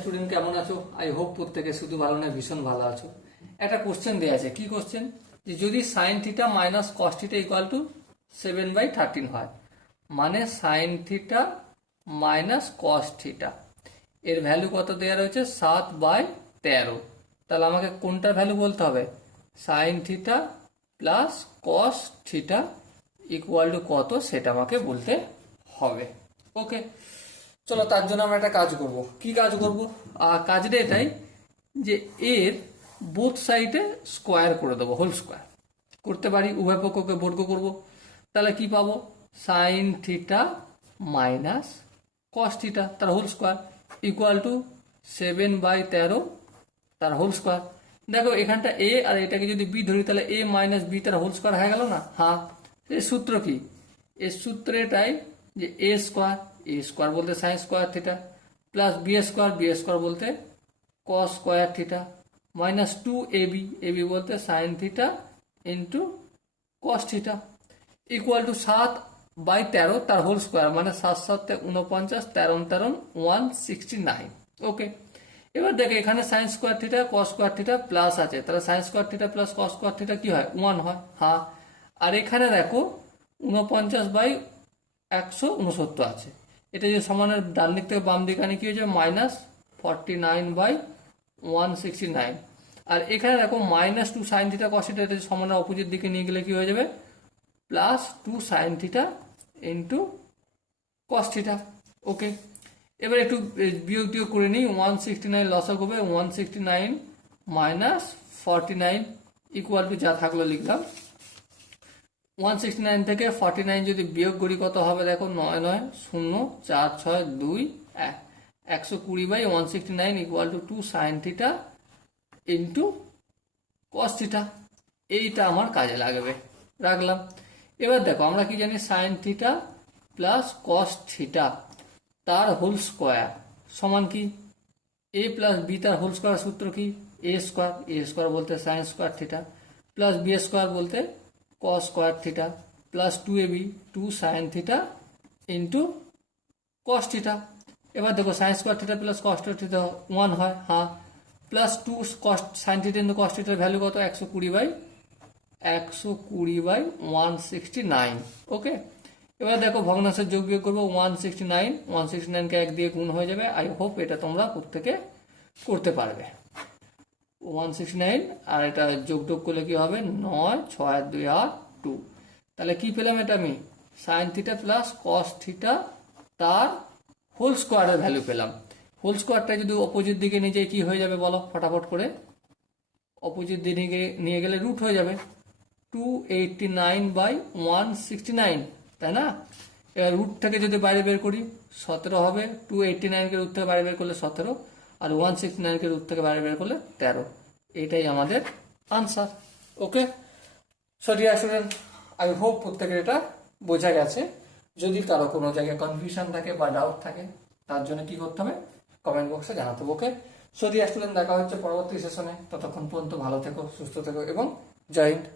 Student কেমন আছো? I hope প্রত্যেকে শুধু ভালো না ভীষণ ভালো আছো। একটা কোশ্চেন দেওয়া আছে, কি কোশ্চেন? যে যদি sine theta minus cos theta equal to 7/13 হয়, মানে sine theta minus cos theta এর ভ্যালু কত দেওয়া রয়েছে? 7/13। তাহলে আমাকে কোনটার ভ্যালু বলতে হবে? Sign theta plus cos theta equal two কত সেটা আমাকে বলতে হবে। ওকে, চলো তার জন্য আমরা একটা কাজ করব। কি কাজ করব? কাজটা এটাই যে এর বোথ সাইডে স্কোয়ার করে দেবো, হোল স্কোয়ার করতে পারি, উভয় পক্ষকে বর্গ করব। তাহলে কি পাবো? Sine theta minus cos theta তার হোল স্কোয়ার ইকুয়াল টু 7/13 তার হোল স্কোয়ার। দেখো এখানটা এ আর এটাকে যদি বি ধরি তাহলে এ মাইনাস বি তার হোল স্কোয়ার হয়ে গেল না? হ্যাঁ। এর সূত্র কি? এর সূত্র এটাই যে এ স্কোয়ার বলতে sine square theta plus b square বলতে cos square theta minus 2ab বলতে sine theta into cos theta equal to 7/13 তার হোল স্কোয়ার, মানে 7×7 49, 13 169। ওকে, এবার দেখো এখানে sign square theta cos square theta plus আছে, তাহলে সাইন স্কোয়ার থিটা প্লাস কস square theta কি হয়? 1 হয়। হ্যাঁ, আর এখানে দেখো 49/169 আছে, এটা যে সমানের ডান দিক থেকে বাম দিকে কি হয়েছে? -49/169। আর এখানে দেখো -2 সাইন থিটা কস থিটা, এটা সমানের অপোজিট দিকে নিয়ে গেলে কি হয়ে যাবে? +2 sine theta into cos theta. Okay, এবার একটু বিয়োগ টিয়োগ করে নিই। 169 লসাগু হবে 169 - 49 ইকুয়াল টু যা থাকলো লিখলাম। 169 থেকে 49 যদি বিয়োগ করি কত হবে? দেখো 9 9 0 4 6 2 1 120/169 equal to 2 sine theta into cos theta. এইটা আমার কাজে লাগবে, রাখলাম। এবার দেখো আমরা কি জানি? Sine theta plus cos theta তার হোল স্কোয়ার সমান কি? এ প্লাস বি তার হোল স্কোয়ার সূত্র কি? এ স্কোয়ার বলতে sine square theta plus b square বলতে cos square theta plus 2ab 2 sine theta into cos theta. এবার দেখো sine square theta plus cos theta 1 হয়। হ্যাঁ, plus 2 cos sine theta into cos থিটার value কত? 120/169। ওকে, এবার দেখো ভগ্নাংশের যোগ বিয়োগ করবো। 169 কে 1 দিয়ে গুণ হয়ে যাবে। আই হোপ এটা তোমরা প্রত্যেকে করতে পারবে। 169 আর এটা যোগ করলে কি হবে? 9 6 2 8 2। তাহলে কি পেলাম? এটা আমি sign theta plus cos theta তার হোল স্কোয়ারের ভ্যালু পেলাম। হোল স্কোয়ারটা যদি অপোজিট দিকে নিয়ে যাই কি হয়ে যাবে বলো ফটাফট করে? অপোজিট দিকে নিয়ে গেলে রুট হয়ে যাবে 289/169, তাই না? এবার রুট থেকে যদি বাইরে বের করি 17 হবে। 289 কে রুট থেকে বাইরে বের করলে 17, আর 169 কে রুট থেকে বাইরে বের করলে 13। এটাই আমাদের answer. Okay, so dear student, I hope প্রত্যেকের এটা বোঝা গেছে। যদি কারো কোনো জায়গায় কনফিউশন থাকে বা ডাউট থাকে তার জন্য কি করতে হবে? কমেন্ট বক্সে জানাতে হবে। ওকে, সো ডিয়ার স্টুডেন্ট, দেখা হচ্ছে পরবর্তী সেশনে। ততক্ষণ পর্যন্ত ভালো থেকো, সুস্থ থেকো এবং জয় হিন্দ।